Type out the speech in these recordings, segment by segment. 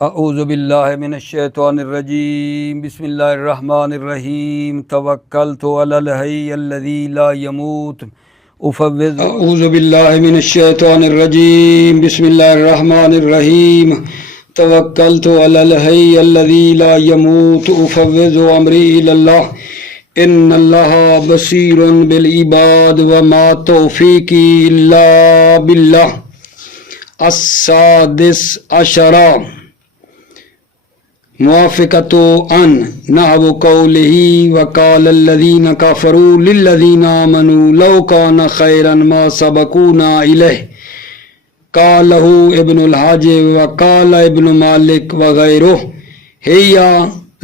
اعوذ باللہ من الشیطان الرجیم بسم اللہ الرحمن الرحیم توکلت علی الحی الذی لا يموت افوض اعوذ باللہ من الشیطان الرجیم بسم اللہ الرحمن الرحیم توکلت علی الحی الذی لا يموت افوض امری الی اللہ ان اللہ بصیر بالعباد وما توفیقی الا باللہ۔ السادس عشرہ موافقت ان نحو قولہ وقال الذین کفروا للذین آمنوا لو کان خیرا ما سبقونا الیہ قالہ ابن الحاجب وقال ابن مالک وغیرہ ہیا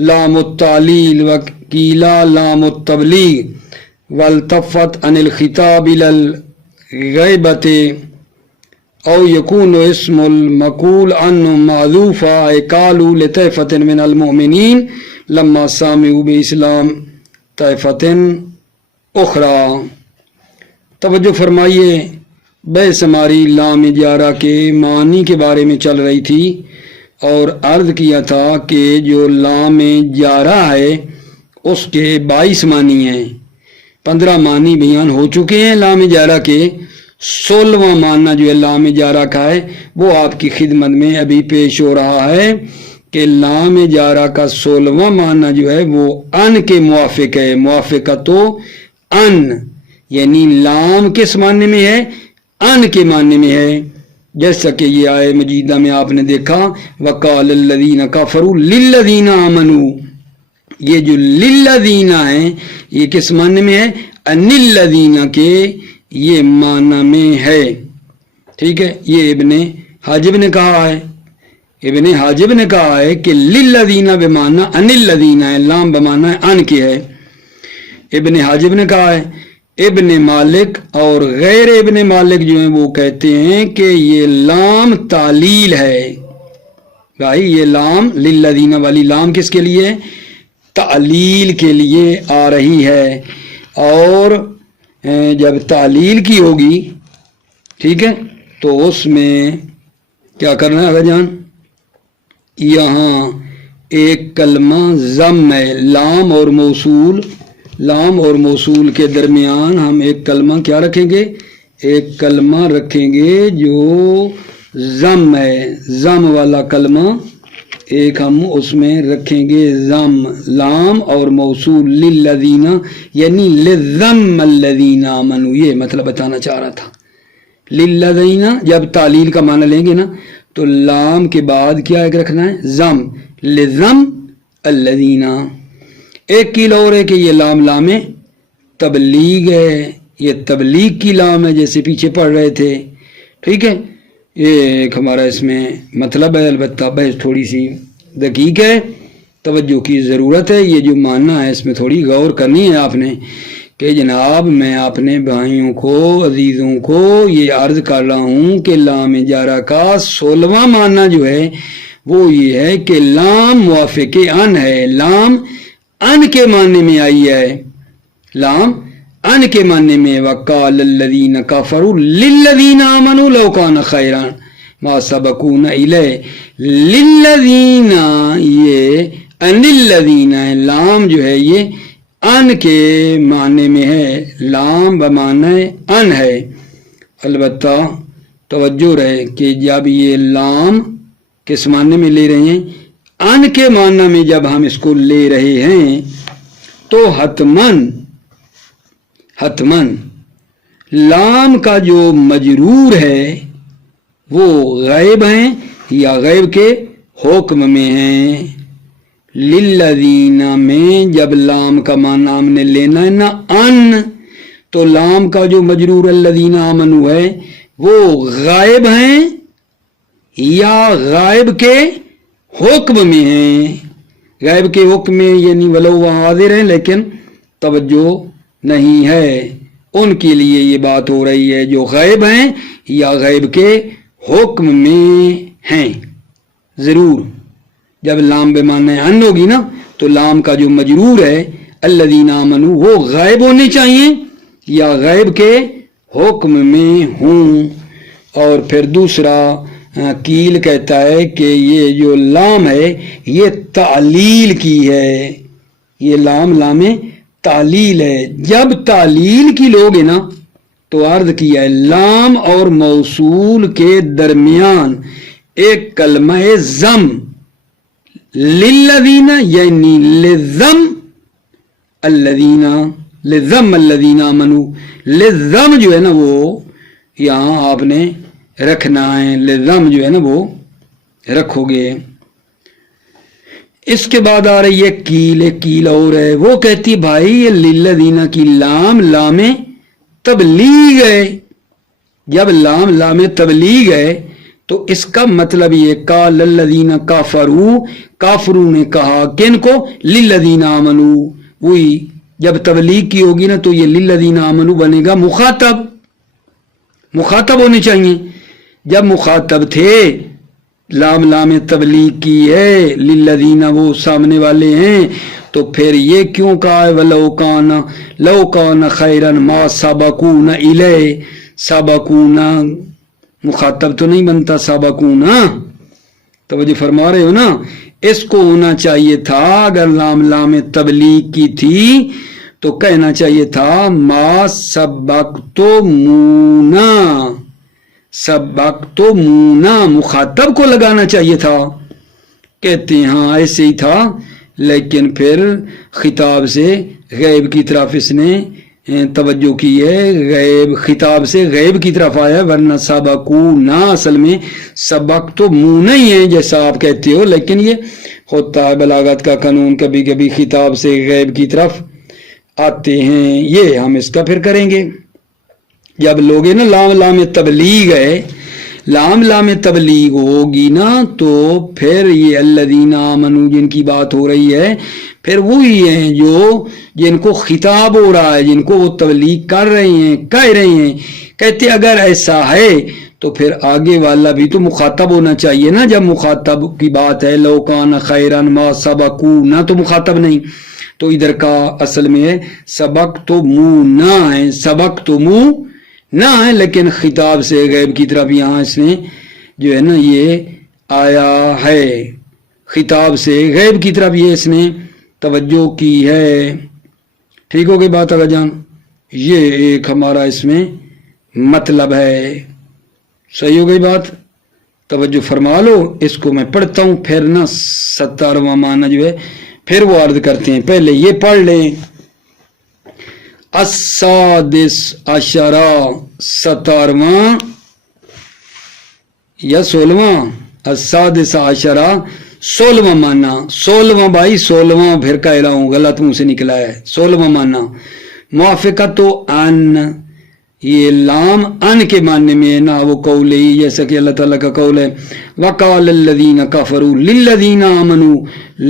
لام التعلیل وقیلا لام التبلیغ والتفت عن الخطاب الى الغیبت او یکون اسم المقول ان معذوفا قالوا لطائفۃ من المؤمنین لما سمعوا باسلام طائفۃ اخری۔ توجہ فرمائیے، بحث ہماری لام جارہ کے معنی کے بارے میں چل رہی تھی اور عرض کیا تھا کہ جو لام جارہ ہے اس کے 22 معنی ہیں، 15 معنی بیان ہو چکے ہیں لام جارہ کے، 16واں معنی جو ہے لام جارہ کا ہے وہ آپ کی خدمت میں ابھی پیش ہو رہا ہے کہ لام جارہ کا 16واں معنی جو ہے وہ ان کے موافق ہے، موافقتو ان، یعنی لام کس معنی میں ہے؟ ان کے معنی میں ہے، جیسا کہ یہ آئے مجیدہ میں آپ نے دیکھا وقال الذین کفروا للذین آمنوا، یہ جو للذین ہیں یہ کس معنی میں ہے؟ ان الذین کے یہ معنی میں ہے، ٹھیک ہے۔ یہ ابن حاجب نے کہا ہے، ابن حاجب نے کہا ہے کہ للذین بمعنی ان الذین ہے، لام بمعنی ان کے ہے، ابن حاجب نے کہا ہے۔ ابن مالک اور غیر ابن مالک جو ہیں وہ کہتے ہیں کہ یہ لام تعلیل ہے، بھائی یہ لام للذین والی لام کس کے لیے؟ تعلیل کے لیے آ رہی ہے، اور جب تعلیل کی ہوگی ٹھیک ہے تو اس میں کیا کرنا ہے آگے جان؟ یہاں ایک کلمہ ضم ہے، لام اور موصول، لام اور موصول کے درمیان ہم ایک کلمہ کیا رکھیں گے؟ ایک کلمہ رکھیں گے جو ضم ہے، ضم والا کلمہ ایک ہم اس میں رکھیں گے ضم، لام اور موصول للذین یعنی للذم الذین آمنوا، یہ مطلب بتانا چاہ رہا تھا۔ للذین جب تعلیل کا معنی لیں گے نا تو لام کے بعد کیا ایک رکھنا ہے؟ ضم، للذم الذین۔ ایک قیل اور ہے کہ یہ لام لام تبلیغ ہے، یہ تبلیغ کی لام ہے جیسے پیچھے پڑھ رہے تھے، ٹھیک ہے۔ یہ ایک ہمارا اس میں مطلب ہے، البتہ بحث تھوڑی سی دقیق ہے، توجہ کی ضرورت ہے، یہ جو معنی ہے اس میں تھوڑی غور کرنی ہے آپ نے کہ جناب میں اپنے بھائیوں کو، عزیزوں کو یہ عرض کر رہا ہوں کہ لام جارہ کا 16واں معنی جو ہے وہ یہ ہے کہ لام موافق ان ہے، لام ان کے معنی میں آئی ہے، لام ان کے معنی میں وقال الذین کفروا للذین آمنوا لو کان خیرا ما سبقونا الیہ، للذین یہ ان الذین لام جو ہے یہ ان کے معنی میں ہے، لام بمعنی ان ہے، البتہ توجہ رہے کہ جب یہ لام کس معنی میں لے رہے ہیں؟ ان کے معنی میں جب ہم اس کو لے رہے ہیں تو حتماً لام کا جو مجرور ہے وہ غیب ہیں یا غیب کے حکم میں ہیں۔ للذین میں جب لام کا معنی ہم نے لینا ہے نا ان، تو لام کا جو مجرور الذین آمنوا ہے وہ غائب ہیں یا غائب کے حکم میں ہیں، غائب کے حکم میں یعنی ولو وہ حاضر ہیں لیکن توجہ نہیں ہے، ان کے لیے یہ بات ہو رہی ہے جو غائب ہیں یا غائب کے حکم میں ہیں۔ ضرور جب لام بمعنی ان ہوگی نا تو لام کا جو مجرور ہے الذین آمنوا وہ غائب ہونے چاہیے یا غائب کے حکم میں ہوں۔ اور پھر دوسرا قیل کہتا ہے کہ یہ جو لام ہے یہ تعلیل کی ہے، یہ لام تعلیل ہے۔ جب تعلیل کی لوگ نا تو عرض کیا ہے لام اور موصول کے درمیان ایک کلمہ ضم للذین یعنی لذم الذین لذم الذین آمنوا، لذم جو ہے نا وہ یہاں آپ نے رکھنا ہے، لذم جو ہے نا وہ رکھو گے۔ اس کے بعد آ رہی ہے کیل اور ہے، وہ کہتی بھائی یہ للذین کی لام تبلیغ ہے، جب لام تبلیغ ہے تو اس کا مطلب یہ قال الذین کافروں نے کہا کن کو؟ للذین آمنوا، وہی جب تبلیغ کی ہوگی نا تو یہ للذین آمنوا بنے گا مخاطب ہونے چاہیے۔ جب مخاطب تھے لام تبلیغ کی ہے، للذین وہ سامنے والے ہیں، تو پھر یہ کیوں کہا ہے لو کان خیرا ما سبقونا الیہ؟ سبقونا مخاطب تو نہیں بنتا، سبقونا توجہ فرما رہے ہو نا، اس کو ہونا چاہیے تھا اگر لام تبلیغ کی تھی تو کہنا چاہیے تھا ما سبقتمونا، مخاطب کو لگانا چاہیے تھا۔ کہتے ہیں ہاں ایسے ہی تھا، لیکن پھر خطاب سے غیب کی طرف اس نے توجہ کی ہے، خطاب سے غیب کی طرف آیا، ورنہ سبقونا اصل میں سبقتمونا ہی ہے جیسا آپ کہتے ہو، لیکن یہ ہوتا ہے بلاغت کا قانون، کبھی کبھی خطاب سے غیب کی طرف آتے ہیں۔ یہ ہم اس کا پھر کریں گے جب لوگ نا لام تبلیغ ہے، لام تبلیغ ہوگی نا تو پھر یہ الذین آمنوا جن کی بات ہو رہی ہے پھر وہی ہیں جو جن کو خطاب ہو رہا ہے، جن کو وہ تبلیغ کر رہے ہیں، کہہ رہے ہیں۔ کہتے اگر ایسا ہے تو پھر آگے والا بھی تو مخاطب ہونا چاہیے نا، جب مخاطب کی بات ہے لو کان خیرا ما سبقونا تو مخاطب نہیں، تو ادھر کا اصل میں ہے سبقتمونا ہے، سبقتمونا ہے، لیکن خطاب سے غیب کی طرف یہاں اس نے جو ہے نا یہ آیا ہے، خطاب سے غیب کی طرف یہ اس نے توجہ کی ہے۔ ٹھیک ہو گئی بات اگر جان، یہ ایک ہمارا اس میں مطلب ہے، صحیح ہو گئی بات، توجہ فرما لو۔ اس کو میں پڑھتا ہوں پھر نا 17واں معنی جو ہے پھر وہ عرض کرتے ہیں، پہلے یہ پڑھ لیں۔ السادس عشرہ 17واں یا 16واں، السادس عشرہ 16واں معنی، 16واں بھائی 16واں پھر کہہ رہا ہوں غلط منہ سے نکلا ہے، 16واں معنی موافقت ان، یہ لام ان کے معنی میں نہ وہ قول ہی جیسا کہ اللہ تعالیٰ کا قول ہے وقال الذین کفروا للذین آمنوا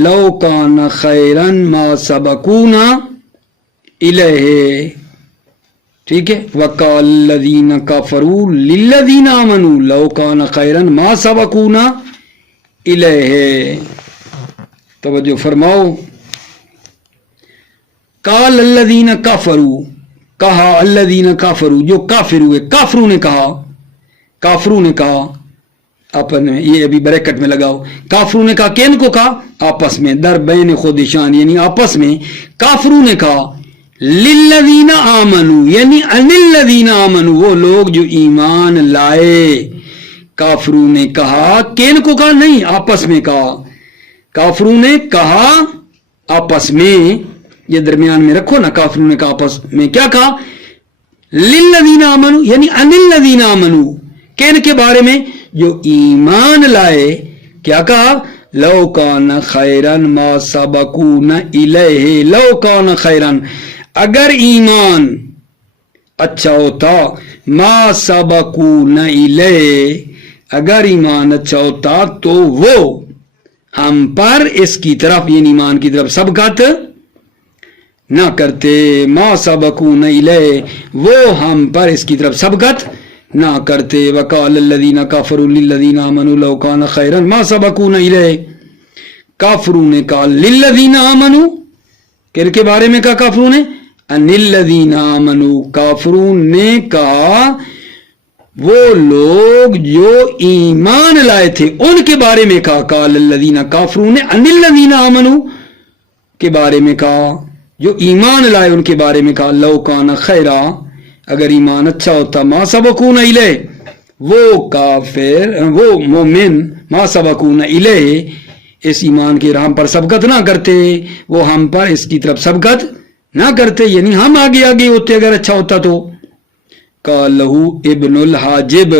لو کان خیرا ما سبقونا الیہ، ٹھیک ہے، وقال الذین کفروا للذین آمنوا لو کان خیرا ما سبقونا الیہ، توجہ فرماؤ۔ قال الذین کفروا، کہا الذین کافروا جو کافر ہوئے، کافروں نے کہا اپن یہ ابھی بریکٹ میں لگاؤ، کافروں نے کہا، کین کو کہا؟ آپس میں، در بین خودشان یعنی آپس میں کافروں نے کہا، للذین آمنوا یعنی ان الذین آمنوا وہ لوگ جو ایمان لائے، کافروں نے کہا، کین کو کہا؟ نہیں، آپس میں کہا، کافروں نے کہا آپس میں، یہ درمیان میں رکھو نا، کافروں نے کہا آپس میں کیا کہا؟ للذین آمنوا یعنی ان الذین آمنوا، کن کے بارے میں؟ جو ایمان لائے، کیا کہا؟ لو کان خیرا ما سبقونا الیہ، لو کان خیرا اگر ایمان اچھا ہوتا، ما سبقونا الیہ اگر ایمان اچھا ہوتا تو وہ ہم پر اس کی طرف یعنی ایمان کی طرف سبقت نہ کرتے، ما سبقونا الیہ وہ ہم پر اس کی طرف سبقت نہ کرتے، وقال الذین کفروا للذین آمنوا لو کان خیرا ما سبقونا الیہ، کافروں نے کہا للذین آمنوا، کن کے بارے میں کہا کافروں نے؟ ان الذین آمنوا، کافروں نے کہا وہ لوگ جو ایمان لائے تھے ان کے بارے میں کہا، قال الذین کافروا نے ان الذین آمنوا کے بارے میں کہا، جو ایمان لائے ان کے بارے میں کہا لو کان خیرا، اگر ایمان اچھا ہوتا، ما سبقونا الیہ، وہ کافر وہ مومن ما سبقونا الیہ اس ایمان کے ہم پر سبقت نہ کرتے، وہ ہم پر اس کی طرف سبقت نہ کرتے، یعنی ہم آگے آگے ہوتے اگر اچھا ہوتا تو۔ قال لہو ابن الحاجب،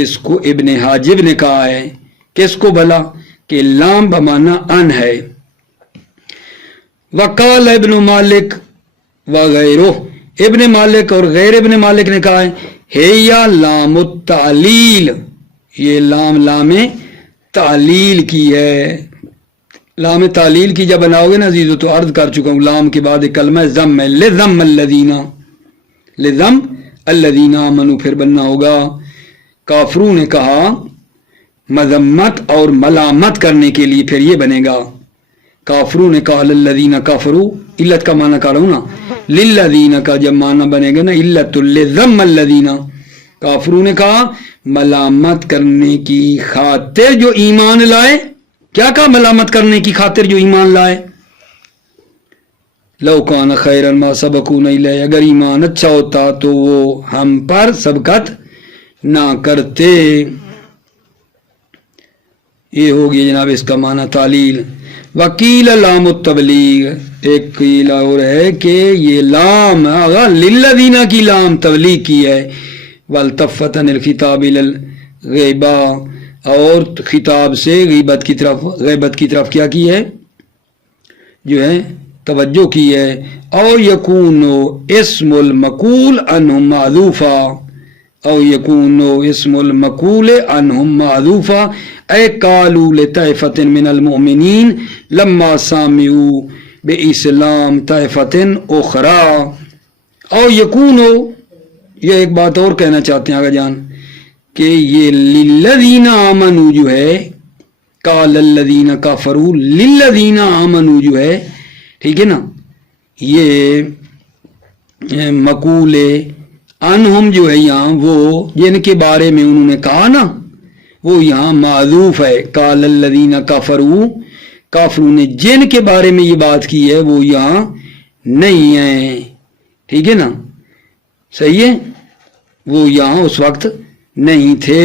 اس کو ابن حاجب نے کہا ہے، کس کو بھلا؟ کہ لام بمانا ان ہے۔ وقال ابن مالک وغیرہ، ابن مالک اور غیر ابن مالک نے کہا ہے یا لام التعلیل، یہ لام تعلیل کی ہے۔ لام تعلیل کی جب بناؤ گے نا عزیزو تو عرض کر چکا ہوں، لام کے بعد ایک کلمہ ضم ہے، لذم الذین آمنوا، پھر بننا ہوگا۔ کافروں نے کہا مذمت اور ملامت کرنے کے لیے پھر یہ بنے گا، کافروں نے کہا للذین کافروا، علت کا معنی کر رہا ہوں نا، للذین کا جب معنی بنے گا نا علت لذم الذین، کافروں نے کہا ملامت کرنے کی خاطر جو ایمان لائے، کیا کہا؟ ملامت کرنے کی خاطر جو ایمان لائے۔ لو کان خیرا ما سبقونا الیہ، اگر ایمان اچھا ہوتا تو وہ ہم پر سبقت نہ کرتے۔ یہ ہو گیا جناب اس کا معنی تعلیل۔ وکیل لام التبلیغ، ایک قیل اور ہے کہ یہ لام للذین کی لام تبلیغ کی ہے، والتفت عن الخطاب الی الغیبہ، اور خطاب سے غیبت کی طرف کیا کی ہے؟ جو ہے توجہ کی ہے۔ او یکون اسم المقول عنہم معذوفا، او یکون اسم المقول عنہم معذوفا، اے قالوا لطائفۃ من المؤمنین لما سمعوا باسلام طائفۃ اخری، او یکون، یہ ایک بات اور کہنا چاہتے ہیں آگا جان کہ یہ للذین آمنوا جو ہے، قال الذین کفروا للذین آمنوا جو ہے، ٹھیک ہے نا، یہ مقول انہم جو ہے یہاں وہ جن کے بارے میں انہوں نے کہا نا وہ یہاں معذوف ہے۔ قال الذین کفروا، کافروں نے جن کے بارے میں یہ بات کی ہے وہ یہاں نہیں ہے، ٹھیک ہے نا، صحیح ہے، وہ یہاں اس وقت نہیں تھے،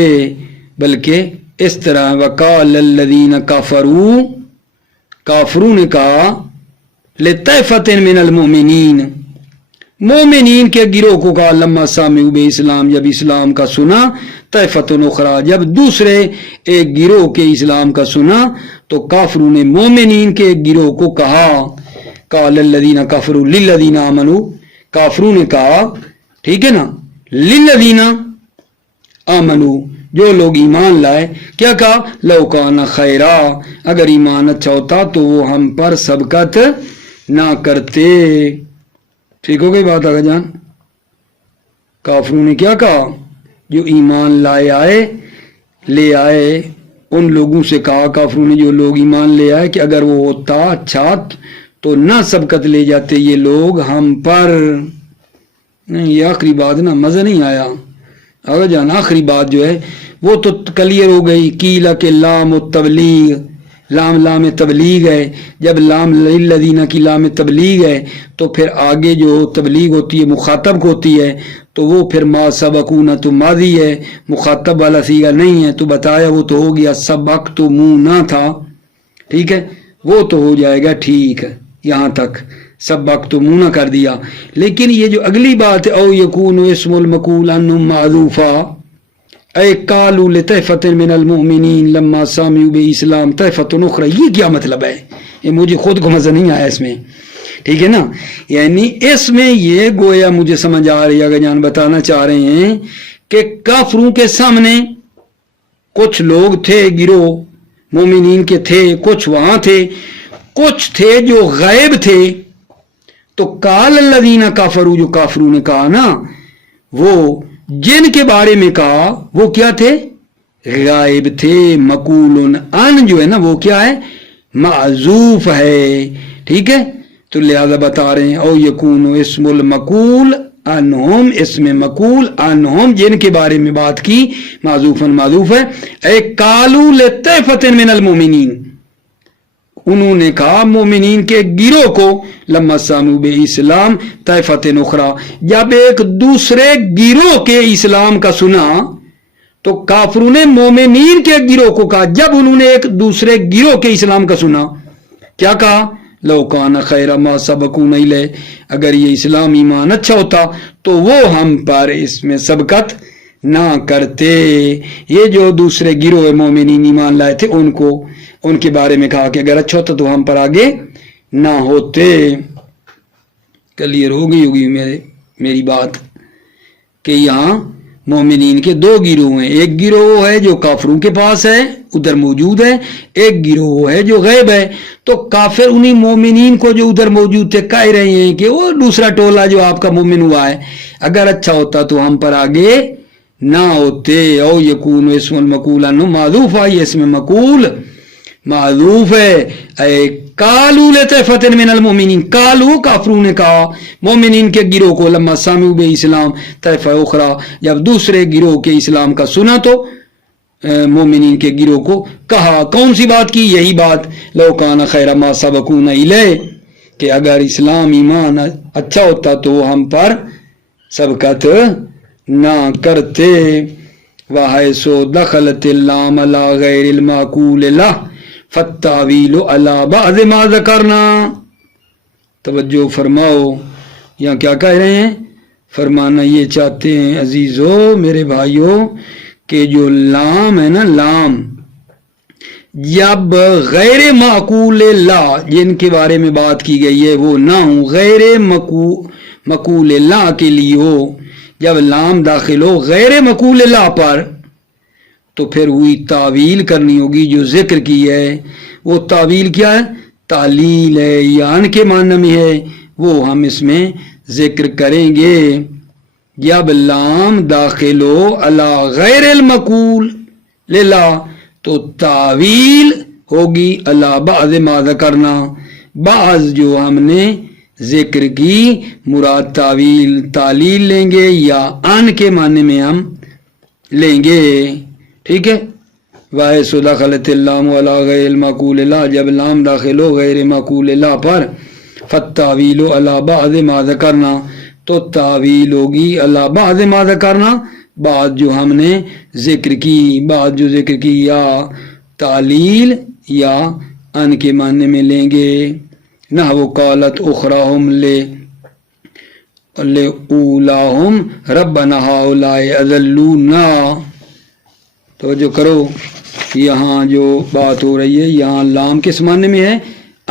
بلکہ اس طرح وقال الذین کفروا، کافروں نے کہا لطائفۃ من المؤمنین، مومنین کے گروہ کو کہا لما سمعوا باسلام، جب اسلام کا سنا، طائفۃ اخری، جب دوسرے ایک گروہ کے اسلام کا سنا تو کافروں نے مومنین کے ایک گروہ کو کہا، قال الذین کفروا للذین آمنوا، کافروں نے کہا، ٹھیک ہے نا، للذین آمنوا، جو لوگ ایمان لائے، کیا کہا؟ لو کان خیرا، اگر ایمان اچھا ہوتا تو وہ ہم پر سبقت نہ کرتے۔ ٹھیک ہو گئی بات آگا جان؟ کافروں نے کیا کہا؟ جو ایمان لے آئے ان لوگوں سے کہا، کافروں نے جو لوگ ایمان لے آئے کہ اگر وہ ہوتا اچھا تو نہ سبقت لے جاتے یہ لوگ ہم پر۔ نہیں، یہ آخری بات نا مزہ نہیں آیا آگا جان، آخری بات جو ہے وہ تو کلیئر ہو گئی، قیل کہ لام التبلیغ، لام تبلیغ ہے، جب لام للذین کی لام تبلیغ ہے تو پھر آگے جو تبلیغ ہوتی ہے مخاطب کو ہوتی ہے تو وہ پھر ما سبقونا تو ماضی ہے، مخاطب والا صیغہ نہیں ہے، تو بتایا وہ تو ہو گیا سبقتمونا تھا، ٹھیک ہے، وہ تو ہو جائے گا ٹھیک ہے، یہاں تک سبقتمونا کر دیا۔ لیکن یہ جو اگلی بات ہے او یکون اسم المقول عنہم معذوفا، اے قالوا لطائفۃ من المؤمنین لما سمعوا باسلام طائفۃ اخری، یہ کیا مطلب ہے؟ یہ مجھے خود کو مزہ نہیں آیا اس میں، ٹھیک ہے نا، یعنی اس میں یہ گویا مجھے سمجھ آ رہی ہے اگر جان بتانا چاہ رہے ہیں کہ کافروں کے سامنے کچھ لوگ تھے، گروہ مومنین کے تھے، کچھ وہاں تھے، کچھ تھے جو غائب تھے، تو قال الذین کفروا، جو کافروں نے کہا نا، وہ جن کے بارے میں کہا وہ کیا تھے؟ غائب تھے۔ مقول ان جو ہے نا وہ کیا ہے؟ معذوف ہے، ٹھیک ہے، تو لہذا بتا رہے ہیں او یکون اسم المقول انہم اسم مقول، انہم جن کے بارے میں بات کی، معذوفن معذوف ہے، اے قالوا لطائفۃ من المؤمنین، انہوں نے کہا مومنین کے گروہ کو، لما سمعوا باسلام طائفۃ اخری، جب ایک دوسرے گروہ کے اسلام کا سنا، تو کافروں نے مومنین کے گروہ کو کہا جب انہوں نے ایک دوسرے گروہ کے اسلام کا سنا، کیا کہا؟ لو کان خیر ما سبقونا الیہ، اگر یہ اسلام ایمان اچھا ہوتا تو وہ ہم پر اس میں سبقت نہ کرتے۔ یہ جو دوسرے گروہ مومنین ایمان لائے تھے ان کے بارے میں کہا کہ اگر اچھا ہوتا تو ہم پر آگے نہ ہوتے۔ کلیئر ہو گئی ہوگی میری بات کہ یہاں مومنین کے دو گروہ ہیں، ایک گروہ وہ ہے جو کافروں کے پاس ہے، ادھر موجود ہے، ایک گروہ وہ ہے جو غیب ہے۔ تو کافر انہی مومنین کو جو ادھر موجود تھے کہہ رہے ہیں کہ وہ دوسرا ٹولہ جو آپ کا مومن ہوا ہے، اگر اچھا ہوتا تو ہم پر آگے نہ ہوتے۔ او یکون اسم المقول انہو معذوف ہے، یہ اسم مقول معذوف ہے۔ اے قالوا لطائفۃ من المؤمنین، قالوا کافروں نے کہا مومنین کے گروہ کو، لما سمعوا باسلام طائفہ اخری، جب دوسرے گروہ کے اسلام کا سنا تو مومنین کے گروہ کو کہا، کون سی بات کی؟ یہی بات، لو کان خیر ما سبقونا الیہ، کہ اگر اسلام ایمان اچھا ہوتا تو وہ ہم پر سبقت نہ کرتے۔ وحیث دخلت اللام علی غیر المعقول لہ فالتاویل علی بعض ما ذکرنا۔ توجہ فرماؤ، یہاں کیا کہہ رہے ہیں؟ فرمانا یہ چاہتے ہیں عزیزو میرے بھائیو کہ جو لام ہے نا، لام جب غیر معقول لا جن کے بارے میں بات کی گئی ہے وہ نہ ہوں، غیر معقول لا کے لیے ہو، جب لام داخل ہو غیر معقول لا پر، تو پھر وہی تعویل کرنی ہوگی جو ذکر کی ہے۔ وہ تعویل کیا ہے؟ تعلیل ہے، یان کے معنی میں ہے، وہ ہم اس میں ذکر کریں گے۔ جب لام داخل ہو علی غیر المعقول للا تو تعویل ہوگی علی بعض ما ذکرنا، بعض جو ہم نے ذکر کی مراد تعلیل لیں گے یا ان کے معنی میں ہم لیں گے، ٹھیک ہے۔ وَحَيْثُ دَخَلَتِ اللَّامُ عَلَى غَيْرِ الْمَعْقُولِ لَا، جب لام داخل ہو غیر معقول لا پر، فَالتَّعْوِيلُ عَلَى بَعْضِ مَا ذَكَرْنَا، تو تعویل ہوگی عَلَى بَعْضِ مَا ذَكَرْنَا، بعض جو ہم نے ذکر کی، بعض جو ذکر کی یا تعلیل یا ان کے معنی میں لیں گے۔ نحو قالت اخراہم لأولاہم ربنا ہؤلاء اضلونا۔ توجہ کرو، یہاں جو بات ہو رہی ہے یہاں لام کس معنی میں ہے؟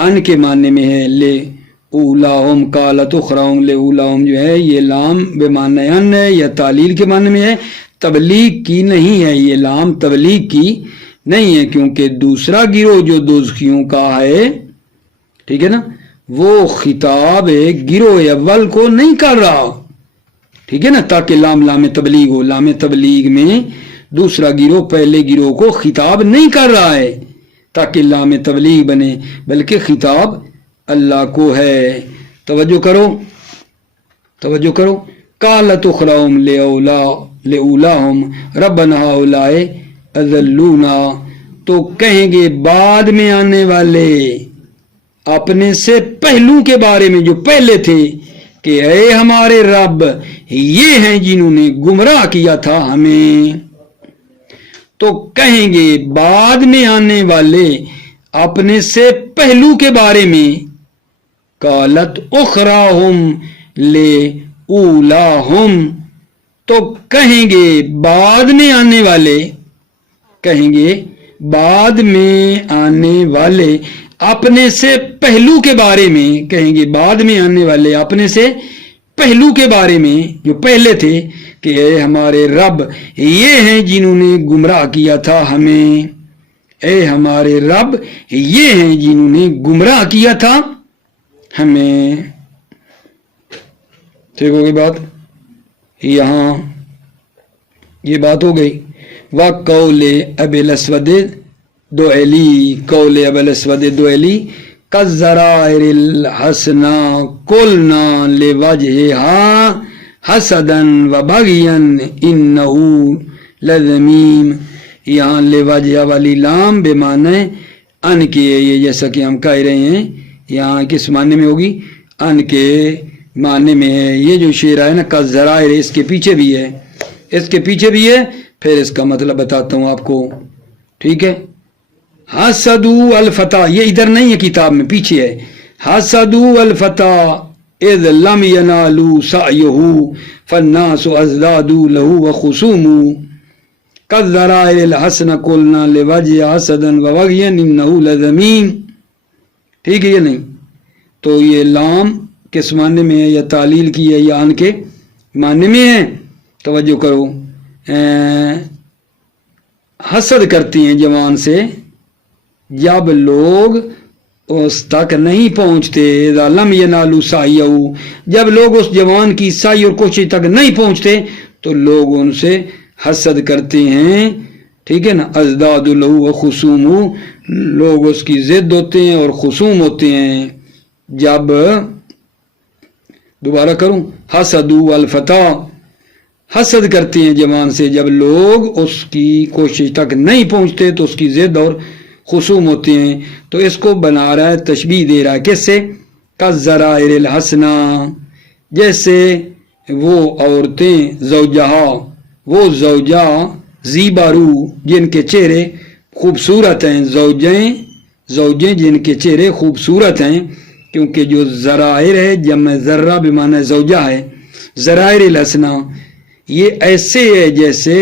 ان کے معنی میں ہے۔ لأولاہم قالت اخراہم لأولاہم جو ہے یہ لام بے معنی ان ہے یا تعلیل کے معنی میں ہے، تبلیغ کی نہیں ہے، یہ لام تبلیغ کی نہیں ہے، کیونکہ دوسرا گروہ جو دوزخیوں کا ہے، ٹھیک ہے نا، وہ خطاب گروہ اول کو نہیں کر رہا، ٹھیک ہے نا، تاکہ لام تبلیغ ہو۔ لام تبلیغ میں دوسرا گروہ پہلے گروہ کو خطاب نہیں کر رہا ہے تاکہ لام تبلیغ بنے، بلکہ خطاب اللہ کو ہے۔ توجہ کرو، قالت اخراہم لأولاہم ربنا ہؤلاء اضلونا، تو کہیں گے بعد میں آنے والے اپنے سے پہلو کے بارے میں جو پہلے تھے کہ اے ہمارے رب یہ ہیں جنہوں نے گمراہ کیا تھا ہمیں، تو کہیں گے بعد میں آنے والے اپنے سے پہلو کے بارے میں، قالت اخراہم لأولاہم، تو کہیں گے بعد میں آنے والے، کہیں گے بعد میں آنے والے اپنے سے پہلو کے بارے میں، کہیں گے بعد میں آنے والے اپنے سے پہلو کے بارے میں جو پہلے تھے کہ اے ہمارے رب یہ ہیں جنہوں نے گمراہ کیا تھا ہمیں، اے ہمارے رب یہ ہیں جنہوں نے گمراہ کیا تھا ہمیں۔ ٹھیک ہو گئی بات، یہاں یہ بات ہو گئی۔ وَقَوْلِ أَبِي الْأَسْوَدِ الدُّؤَلِيِّ، قول ابی الاسود الدؤلی، كالزرائر الحسنى قلنا لوجهها حسدن و بغین انہو لذمیم. یہاں لوجہ والی لام بے معنی ان کے، یہ جیسا کہ ہم کہہ رہے ہیں یہاں کس معنی میں ہوگی؟ ان کے معنی میں ہے. یہ جو شعر ہے نا کا ذرائر، اس کے پیچھے بھی ہے، اس کے پیچھے بھی ہے، پھر اس کا مطلب بتاتا ہوں آپ کو. ٹھیک ہے. حسدو الفتح، یہ ادھر نہیں ہے کتاب میں، پیچھے ہے. حسدو الفتح اذ لم ینالوا سعیہ فالناس ازدادوا له وخصوموا کالذرائر الحسن قلنا لوجہ حسدا وبغیا انہ لذمیم. ٹھیک ہے. یہ نہیں تو یہ لام کس معنی میں ہے؟ یا تعلیل کی ہے یا ان کے معنی میں ہے؟ توجہ کرو. حسد کرتی ہیں جوان سے جب لوگ اس تک نہیں پہنچتے. اذا لم ینالوا سعیہ، جب لوگ اس جوان کی سعی اور کوشش تک نہیں پہنچتے تو لوگ ان سے حسد کرتے ہیں. ٹھیک ہے نا. ازداد لہ و خصوم، لوگ اس کی ضد ہوتے ہیں اور خصوم ہوتے ہیں. جب دوبارہ کروں، حسدو الفتح، حسد کرتے ہیں جوان سے جب لوگ اس کی کوشش تک نہیں پہنچتے تو اس کی ضد اور خصوم ہوتے ہیں. تو اس کو بنا رہا ہے، تشبیہ دے رہا ہے کس سے؟ کالذرائر الحسنہ، جیسے وہ عورتیں زوجہ، وہ زوجہ زیبارو جن کے چہرے خوبصورت ہیں، زوجیں جن کے چہرے خوبصورت ہیں. کیونکہ جو ذرائر ہے جمع ذرہ بمعنی زوجہ ہے. ذرائر الحسنہ یہ ایسے ہے جیسے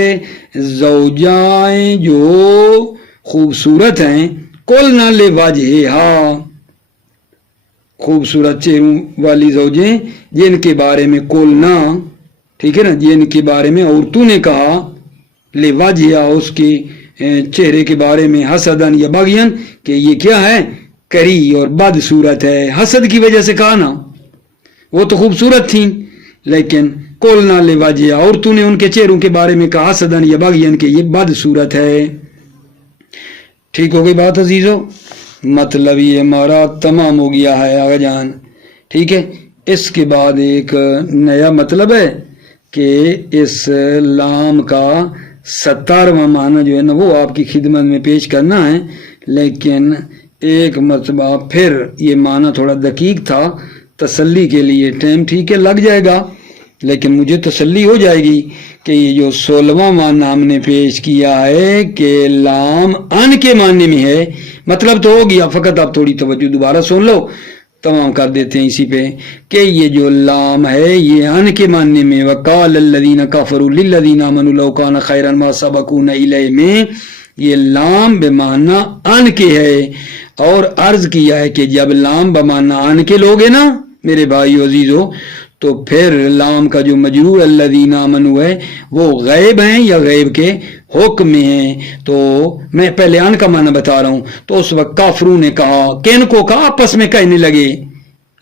زوجائیں جو خوبصورت ہیں. قلنا لوجہہا، خوبصورت چہروں والی زوجیں جن کے بارے میں قلنا، ٹھیک ہے نا، جن کے بارے میں عورتوں نے کہا، لوجہہا اس کے چہرے کے بارے میں، حسدن یا بغین کہ یہ کیا ہے؟ کری اور بد صورت ہے. حسد کی وجہ سے کہا نا، وہ تو خوبصورت تھیں لیکن قلنا لوجہہا، عورتوں نے ان کے چہروں کے بارے میں کہا حسدن یا بغین کہ یہ بد صورت ہے. ٹھیک ہو گئی بات عزیزو؟ مطلب یہ ہمارا تمام ہو گیا ہے آگا جان. ٹھیک ہے. اس کے بعد ایک نیا مطلب ہے کہ اس لام کا 17واں معنی جو ہے نا وہ آپ کی خدمت میں پیش کرنا ہے. لیکن ایک مرتبہ پھر یہ معنی تھوڑا دقیق تھا، تسلی کے لیے ٹائم ٹھیک ہے لگ جائے گا، لیکن مجھے تسلی ہو جائے گی کہ یہ جو 16واں معنی ہم نے پیش کیا ہے کہ لام ان کے معنی میں ہے، مطلب تو ہو گیا. فقط آپ تھوڑی توجہ دوبارہ سن لو، تمام کر دیتے ہیں اسی پہ کہ یہ جو لام ہے یہ ان کے معنی میں وقال الذین کفروا للذین آمنوا لو کان خیرا ما سبقونا الیہ میں یہ لام بمعنی ان کے ہے. اور عرض کیا ہے کہ جب لام بمعنی ان کے لوگ ہیں نا میرے بھائیو عزیزو، تو پھر لام کا جو مجرور الذین آمنوا ہے وہ غیب ہیں یا غیب کے حکم میں ہیں. تو میں پہلے ان کا معنی بتا رہا ہوں. تو اس وقت کافروں نے کہا، کن کو کہا؟ آپس میں کہنے لگے،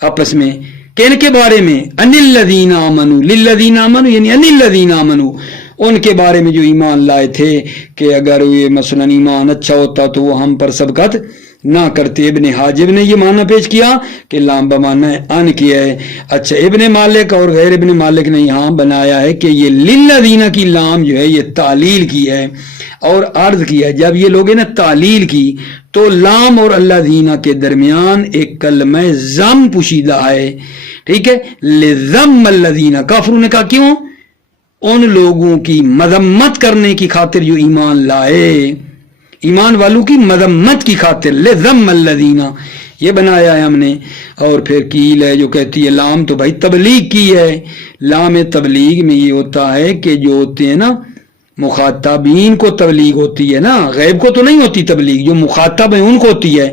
آپس میں کن کے بارے میں؟ ان الذین آمنوا للذین آمنوا، یعنی ان الذین آمنوا ان کے بارے میں جو ایمان لائے تھے کہ اگر یہ مثلا ایمان اچھا ہوتا تو وہ ہم پر سبقت نہ کرتے. ابن حاجب نے یہ معنی پیش کیا کہ لام بمعنی ان کیا ہے. اچھا، ابن مالک اور غیر ابن مالک نے یہاں بنایا ہے کہ یہ للذین کی لام جو ہے یہ تعلیل کی ہے. اور عرض کیا جب یہ لوگ نا تعلیل کی تو لام اور الذین کے درمیان ایک کلمہ ضم پوشیدہ ہے. ٹھیک ہے. لذم الذین، کافروں نے کہا کیوں؟ ان لوگوں کی مذمت کرنے کی خاطر جو ایمان لائے، ایمان والوں کی مذمت کی خاطر. لذم الذین یہ بنایا ہے ہم نے. اور پھر کیل ہے جو کہتی ہے لام تو بھائی تبلیغ کی ہے. لام تبلیغ میں یہ ہوتا ہے کہ جو ہوتے ہیں نا مخاطبین کو تبلیغ ہوتی ہے نا، غیب کو تو نہیں ہوتی تبلیغ، جو مخاطب ہیں ان کو ہوتی ہے.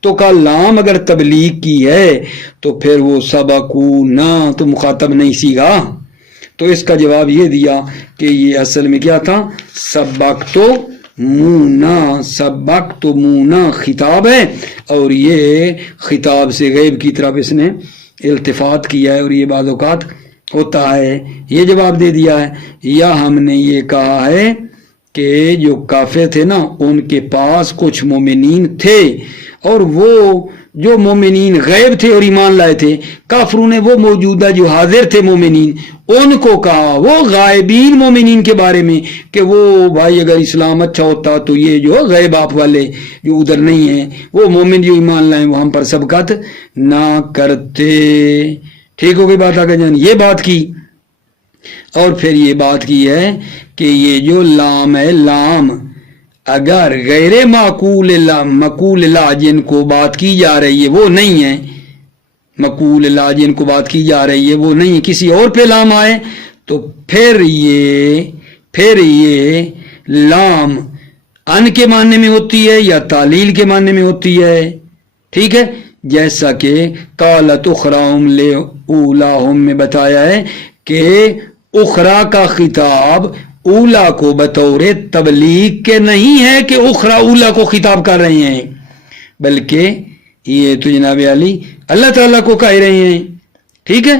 تو کا لام اگر تبلیغ کی ہے تو پھر وہ سبقونا تو مخاطب نہیں سیگا. تو اس کا جواب یہ دیا کہ یہ اصل میں کیا تھا؟ سبقتو مونا، سبقتو مونا خطاب ہے اور یہ خطاب سے غیب کی طرف اس نے التفات کیا ہے اور یہ بعض اوقات ہوتا ہے. یہ جواب دے دیا ہے. یا ہم نے یہ کہا ہے کہ جو کافر تھے نا ان کے پاس کچھ مومنین تھے اور وہ جو مومنین غیب تھے اور ایمان لائے تھے، کافروں نے وہ موجودہ جو حاضر تھے مومنین ان کو کہا وہ غائبین مومنین کے بارے میں کہ وہ بھائی اگر اسلام اچھا ہوتا تو یہ جو غیب آپ والے جو ادھر نہیں ہیں وہ مومن جو ایمان لائیں وہ ہم پر سبقت نہ کرتے. ٹھیک ہو گئی بات آگے جان. یہ بات کی اور پھر یہ بات کی ہے کہ یہ جو لام ہے لام اگر غیر مقول لا جن کو بات کی جا رہی ہے وہ نہیں ہے، مقول لا جن کو بات کی جا رہی ہے وہ نہیں ہے، کسی اور پہ لام آئے تو پھر یہ لام ان کے معنی میں ہوتی ہے یا تعلیل کے معنی میں ہوتی ہے. ٹھیک ہے، جیسا کہ قالت اخراہم لاہم میں بتایا ہے کہ اخرا کا خطاب اولا کو بطور تبلیغ کے نہیں ہے کہ اخرا اولا کو خطاب کر رہے ہیں، بلکہ یہ تو جناب علی اللہ تعالیٰ کو کہہ رہے ہیں. ٹھیک ہے،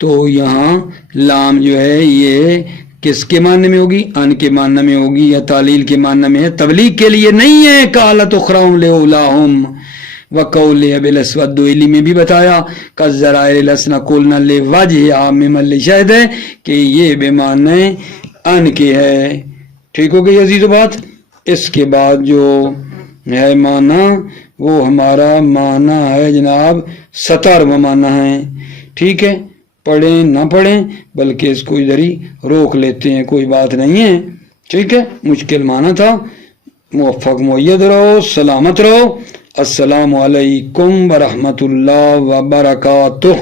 تو یہاں لام جو ہے یہ کس کے معنی میں ہوگی؟ ان کے معنی میں ہوگی یا تعلیل کے معنی میں ہے، تبلیغ کے لیے نہیں ہے. قالت اخراہم لاہم وقول ابی الاسود دوئلی میں بھی بتایا کہ ذرائر لسنا قولنا لوجہ عام مل شاہد ہے کہ یہ بے معنی ان کے ہے. ٹھیک ہو گئی عزیز بات. اس کے بعد جو ہے معنی وہ ہمارا معنی ہے جناب 17واں معنی ہے. ٹھیک ہے، پڑھیں نہ پڑھیں بلکہ اس کو ادھر ہی روک لیتے ہیں، کوئی بات نہیں ہے. ٹھیک ہے، مشکل معنی تھا. موفق معید رہو، سلامت رہو. السلام علیکم ورحمۃ اللہ وبرکاتہ.